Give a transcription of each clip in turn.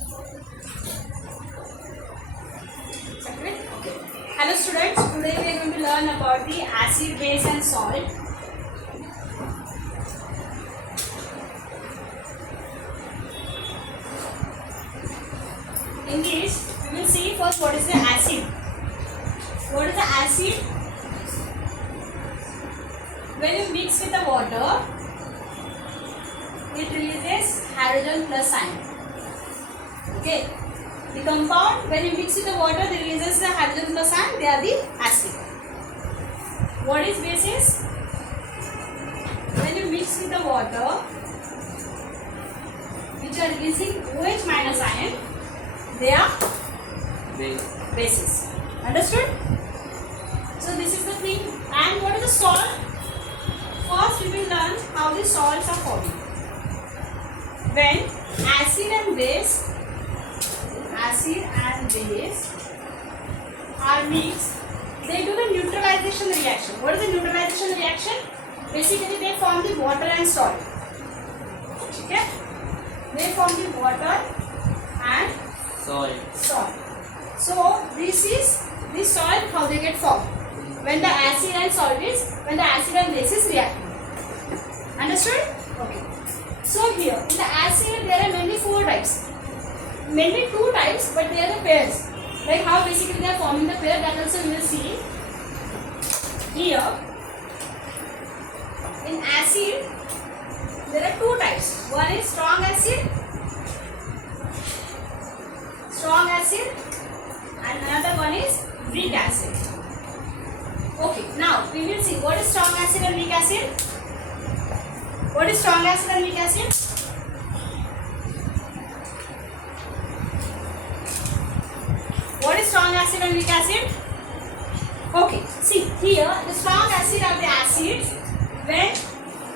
Okay. Hello students, today we are going to learn about the acid, base and salt. In this, we will see first what is the acid. What is the acid? When you mix with the water, it releases hydrogen plus ion. Okay. The compound, when you mix with the water, it releases the hydrogen plus ion. They are the acid. What is bases? When you mix with the water, which are releasing OH minus ion, they are bases. Understood? So this is the thing. And what is the salt? First, we will learn how the salts are forming. When acid and base are mixed, they do the neutralization reaction. What is the neutralization reaction? Basically, they form the water and salt. Okay? They form the water and salt. So this is the salt, how they get formed. When the acid and base is reacting. Understood? Okay. So here, in the acid, there are mainly four types. Mainly two types, but they are the pairs. Like how basically they are forming the pair, that also we will see. Here, in acid, there are two types. One is strong acid, and another one is weak acid. Okay, now we will see what is strong acid and weak acid. What is strong acid and weak acid? What is strong acid and weak acid? Okay, see here the strong acid are the acids when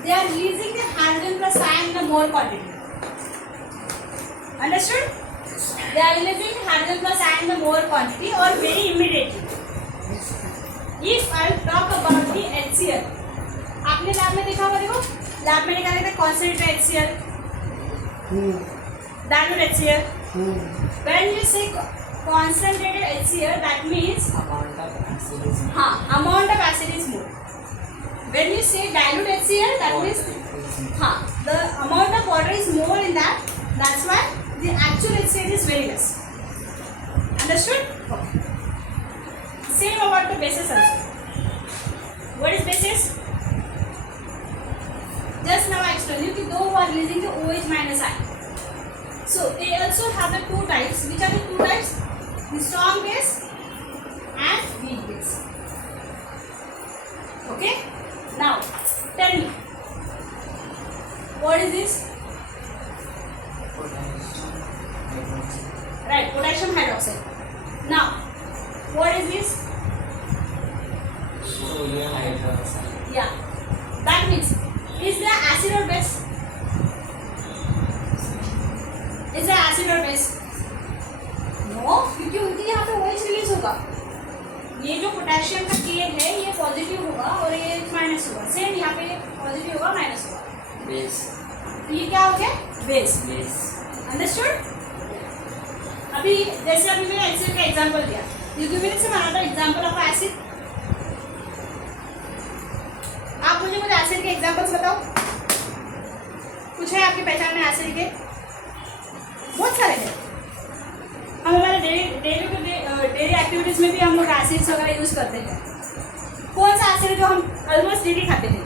they are releasing the hydrogen plus ion in a more quantity. Understood? They are releasing hydrogen plus ion in a more quantity or very immediately. If I talk about the HCl, आपने lab में देखा होगा, देखो lab में निकाले थे concentrated HCl, dilute HCl. When you say concentrated HCl, that means amount of acid is more. When you say dilute HCl, that means the amount of water is more in that. That's why the actual HCl is very less. Understood? Okay. Same about the bases also. What is bases? Just now I explained you that those who are releasing the OH minus ion. So they also have the two types. Which are the two types? The strong base and weak base. Okay? Now, tell me. What is this? Right, potassium hydroxide. Now, what is this? Sodium hydroxide. Yeah. That means, is there acid or base? Is there acid or base? No, क्योंकि उनके यहाँ पे OH release होगा. ये जो potassium का K है ये पॉजिटिव होगा और ये माइनस होगा. सेम यहाँ पे पॉजिटिव होगा माइनस होगा. Base. ये क्या हो गया? बेस. अंडरस्टूड? अभी जैसे अभी मैंने एसिड का एग्जांपल दिया. ये 2 मिनट से बना था एग्जांपल ऑफ एसिड. आप मुझे कुछ एसिड के एग्जांपल्स बताओ. कुछ है आपकी पहचान में एसिड के? बहुत सारे हैं. हम हमारे डेली एक्टिविटीज में भी हम लोग एसिड्स वगैरह यूज करते हैं. कौन सा एसिड जो हम ऑलमोस्ट डेली खाते हैं?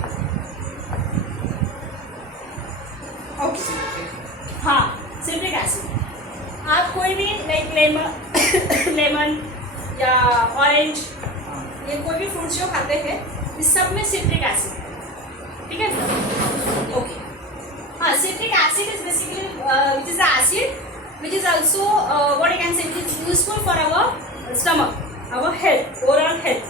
ओके. हाँ, सिट्रिक एसिड. आप कोई भी लाइक लेमन या ऑरेंज ये कोई भी फ्रूट्स जो खाते हैं इस सब में सिट्रिक एसिड. ठीक है? ओके. हाँ, citric acid is basically which is the acid which is also what I can say, which is useful for our stomach, our health, overall health.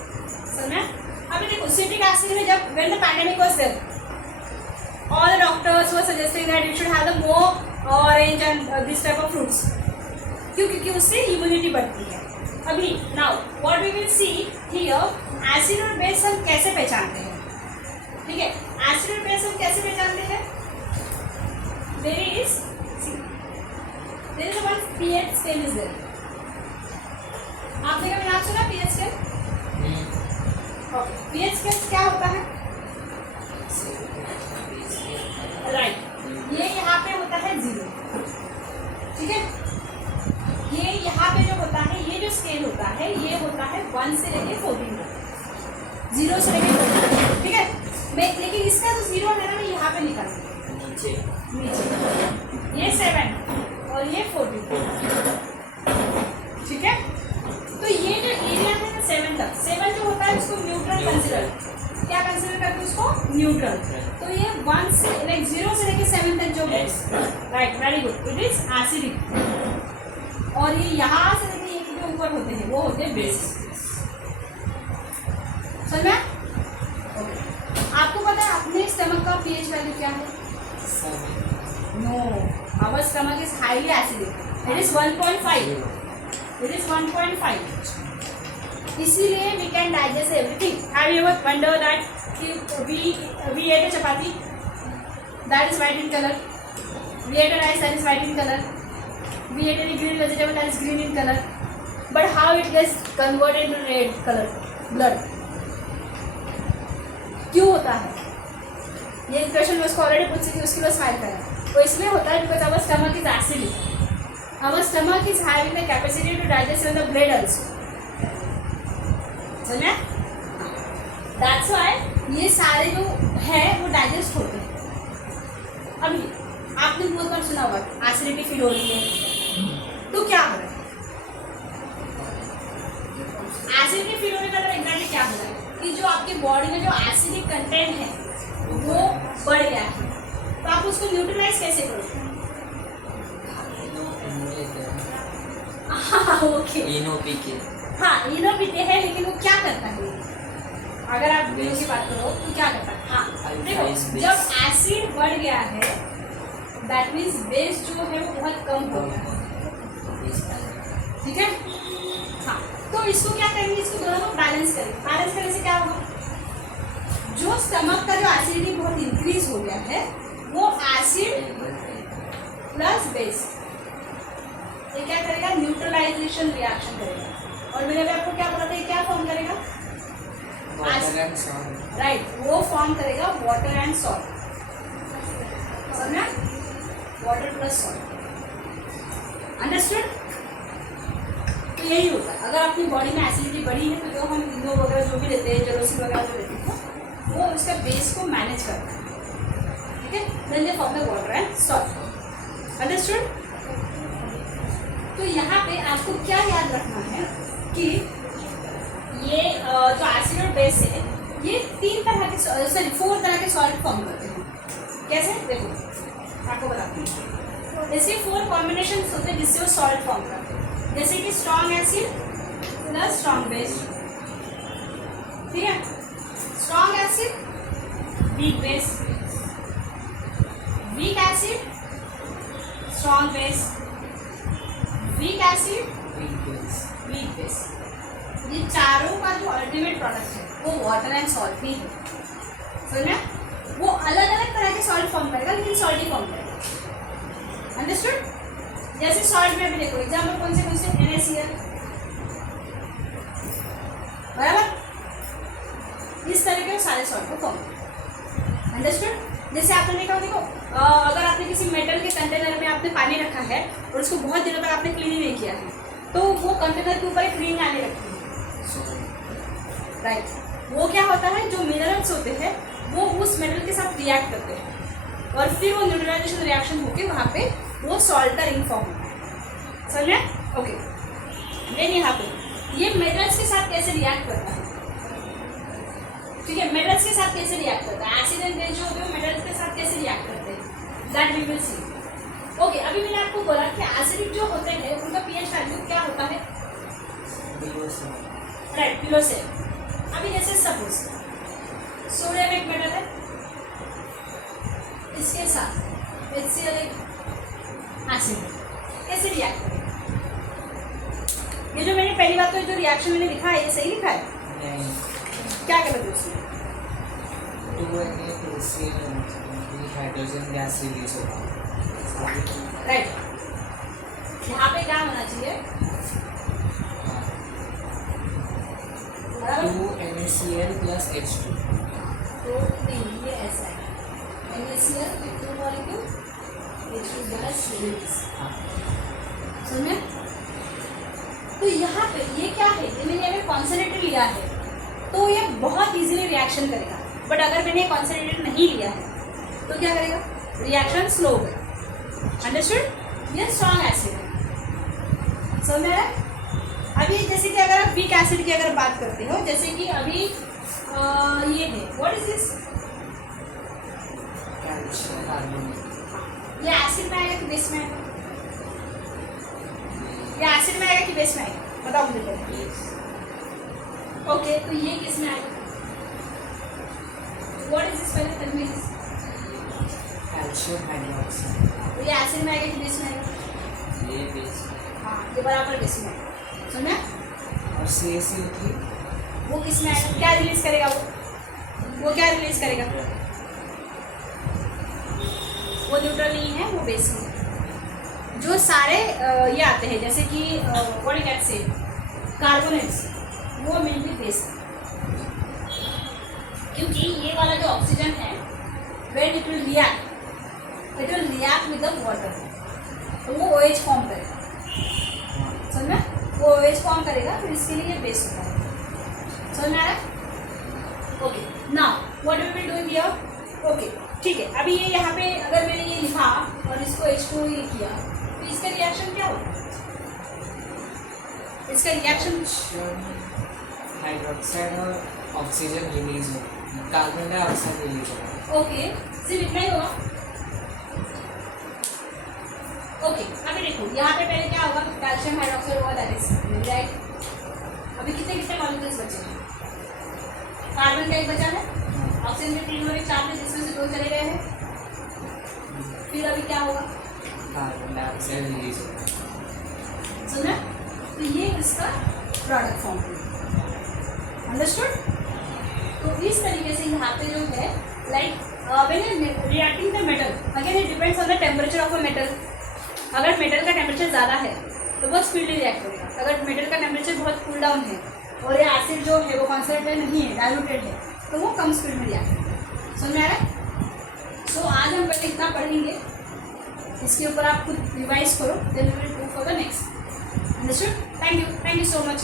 समझ में? अभी देखो citric acid में जब when the pandemic was there, all the doctors were suggesting that you should have the more orange and this type of fruits. क्यों? क्योंकि उससे immunity बढ़ती है. अभी now what we will see here, acid और base हम कैसे पहचानते हैं? ठीक है? acid और base हम कैसे पहचानते हैं? There is one pH scale is there. आपने कभी नाम सुना pH scale? Okay, pH scale क्या होता है? राइट, ये यहाँ पे होता है 0, ठीक है। ये यहाँ पे जो होता है, ये जो स्केल होता है, ये होता है 1 से लेके 14 तक, 0 से लेके 14, ठीक है। मैं लेकिन इसका जो 0 है ना, मैं यहाँ पे निकालूंगी नीचे, ये 7 और ये 14, ठीक है। तो ये जो एरिया है ना 7 तक, 7 जो होता है उसको न्यूट्रल कंसिडर, क्या कंसिडर करते हैं उसको? न्यूट्रल। तो ये 1 से लाइक 0 से लेके 7 तक जो है, right, very good, it is acidic. और ये यहाँ से लेके ये जो ऊपर होते हैं वो होते हैं बेस। समझ में? आपको पता है अपने स्टमक का पीएच वैल्यू क्या है? No, our stomach is highly acidic, it is 1.5, it is 1.5। इसीलिए we can digest everything. Have you ever wonder that we ate a chapati that is white in color, we ate a rice that is white in color, we ate a green vegetable that is green in color, but how it gets converted into red color, blood? क्यों होता है? ये question मैं उसको already पूछ चुकी, उसके लिए स्माइल करा। तो इसलिए होता है because our stomach is acidic, our stomach is having the capacity to digest the blood also. समझे? दैट्स व्हाई ये सारे जो है वो डाइजेस्ट होते हैं। अभी आपने बहुत बार सुना होगा एसिडिटी फील हो रही है, तो क्या हो रहा है? एसिडिटी फील होने का एग्जैक्टली क्या हो रहा है कि जो आपकी बॉडी में जो एसिडिक कंटेंट है वो बढ़ गया है, तो आप उसको न्यूट्रलाइज कैसे करोगे? ओके, इनो पी के, हाँ इनो पीते हैं, लेकिन वो क्या करता है? अगर आप इनो की बात करो तो क्या करता है? हाँ देखो, जब एसिड बढ़ गया है दैट मीन्स बेस जो है वो बहुत कम हो गया है, ठीक है। हाँ, तो इसको क्या करेंगे? इसको दोनों को बैलेंस करेंगे। बैलेंस करने से क्या होगा? जो स्टमक का जो एसिडिटी बहुत इंक्रीज हो गया है वो एसिड प्लस बेस ये क्या करेगा? न्यूट्रलाइजेशन रिएक्शन करेगा। और मैंने आपको क्या बोला था, ये क्या फॉर्म करेगा? वाटर एंड सॉल्ट, राइट, वो फॉर्म करेगा वाटर एंड सॉल्ट। समझना? Water plus salt, understood? तो यही होता है। अगर अपनी बॉडी में एसिडिटी बढ़ी है तो जो हम इनो वगैरह जो भी लेते हैं, जेरोसिन वगैरह जो लेते हैं, वो उसका बेस को मैनेज करता है, ठीक है। Then they form the water and salt, understood? तो यहाँ पे आपको क्या याद रखना है कि ये जो एसिड और बेस है ये 4 तरह के सॉल्ट फॉर्म करते हैं। कैसे? देखो आपको बताती हूँ। इसके 4 कॉम्बिनेशन होते हैं जिससे वो सॉल्ट फॉर्म करते हैं, जैसे कि strong acid plus strong base, ठीक है। Strong acid weak base, weak acid strong base, weak acid weak base. ये चारों का जो अल्टीमेट प्रोडक्ट है वो वाटर एंड सॉल्ट ही है। समझना? वो अलग अलग तरह के सॉल्ट फॉर्म करेगा लेकिन सॉल्ट ही फॉर्म करेगा, अंडरस्टूड? जैसे सॉल्ट में भी देखो एग्जाम्पल कौन से NaCl, बराबर? इस तरह के सारे सॉल्ट को फॉर्म, अंडरस्टूड? जैसे आपने देखा, देखो अगर आपने किसी मेटल के कंटेनर में आपने पानी रखा है और उसको बहुत दिनों तक आपने क्लीन नहीं किया है तो वो कंटेनर के ऊपर एक रिंग आने लगती है, राइट। वो क्या होता है, जो मिनरल्स होते हैं वो उस मेटल के साथ रिएक्ट करते हैं और फिर वो न्यूट्रलाइजेशन रिएक्शन होकर वहाँ पे वो सॉल्ट का रिंग फॉर्म होता है। समझ में? ओके, देन यहाँ पे ये मेटल्स के साथ कैसे रिएक्ट करता है, ठीक है। मेटल्स के साथ कैसे रिएक्ट करता है, एसिड एंड बेस जो होते हैं मेटल्स के साथ कैसे रिएक्ट करते हैं, that we will see. Okay, अभी मैंने आपको बोला कि एसिडिक जो होते हैं उनका पीएच वैल्यू क्या होता है? राइट, बिलो से। अभी जैसे सपोज सोडियम एक मेटल है, इसके साथ HCl एक एसिड, कैसे रिएक्ट करेगा? ये जो मैंने पहली बात तो जो रिएक्शन मैंने लिखा है ये सही लिखा है? नहीं, क्या गलत है उसमें? 2Na+Cl हाइड्रोजन गैस रिलीज होगा, राइट। यहाँ पे क्या होना चाहिए? बराबर? 2NaCl plus H2. तो नहीं, ये ऐसा है, NaCl 2 molecule H2 gas release. सुनिए, तो यहाँ पे ये क्या है, ये मैंने अगर कॉन्सनट्रेटेड लिया है तो ये बहुत इजीली रिएक्शन करेगा, बट अगर मैंने कॉन्सनट्रेटेड नहीं लिया है तो क्या करेगा? रिएक्शन स्लो होगा। अंडरस्टूड? ये स्ट्रॉन्ग एसिड है। समझ में आया? अभी जैसे कि अगर आप वीक एसिड की अगर बात करते हो, जैसे कि अभी ये है, what is this? Calcium carbonate. ये एसिड में आएगा कि बेस में आएगा? ये एसिड में आएगा कि बेस में आएगा? बताओ मुझे पहले। Yes. ओके, तो ये किस में आएगा? What is this? पहले tell me this. Calcium hydroxide. तो ये एसिड में आएगा कि बेस में आएगा? ये base. हाँ, ये बराबर बेस में आएगा। सुना? और CaCO3. वो किस में आएगा? क्या रिलीज करेगा वो क्या रिलीज करेगा? वो न्यूट्रल नहीं है, वो बेस में है। जो सारे ये आते हैं जैसे कि what you can say carbonates, वो मेनली बेस है, क्योंकि ये वाला जो ऑक्सीजन है when it will react with the water, तो वो OH फॉर्म करेगा। समझ में? वो OH फॉर्म करेगा, तो इसके लिए ये बेस होता है। समझ में आ रहा है? Okay, now what we will do here? Okay, ठीक है। अभी ये यहाँ पे अगर मैंने ये लिखा और इसको H2 ये किया, तो इसका रिएक्शन क्या होगा? इसका रिएक्शन Calcium hydroxide और ऑक्सीजन रिलीज हो, कार्बन डाइऑक्साइड रिलीज होगा। ओके, सिर्फ इतना ही होगा। ओके, अभी देखो यहाँ पे पहले क्या होगा? कैल्शियम हाइड्रोक्साइड होगा, दैट इज राइट। अभी कितने कितने मॉलिक्यूल्स बचे हैं? कार्बन का एक बचा है, ऑक्सीजन के 3 और 4 में, जिसमें से 2 चले गए हैं। फिर अभी क्या होगा? कार्बन डाइऑक्साइड रिलीज होगा। सुना? तो ये इसका प्रोडक्ट फॉर्म है। अंडरस्टूड? तो इस तरीके से यहाँ पे जो है like when reacting the metal, again it depends on the temperature of a metal. अगर मेटल का टेम्परेचर ज़्यादा है तो बहुत स्पीडली रिएक्ट करेगा। अगर मेटल का टेम्परेचर बहुत कूल डाउन है और ये एसिड जो है वो कॉन्सनट्रेटेड नहीं है, डाइल्यूटेड है, तो वो कम स्पीड में रिएक्ट करेगा। समझ में आ रहा है? सो आज हम पहले इतना पढ़ेंगे, इसके ऊपर आप खुद रिवाइज करो, then we will go for the next. Understood? Thank you so much.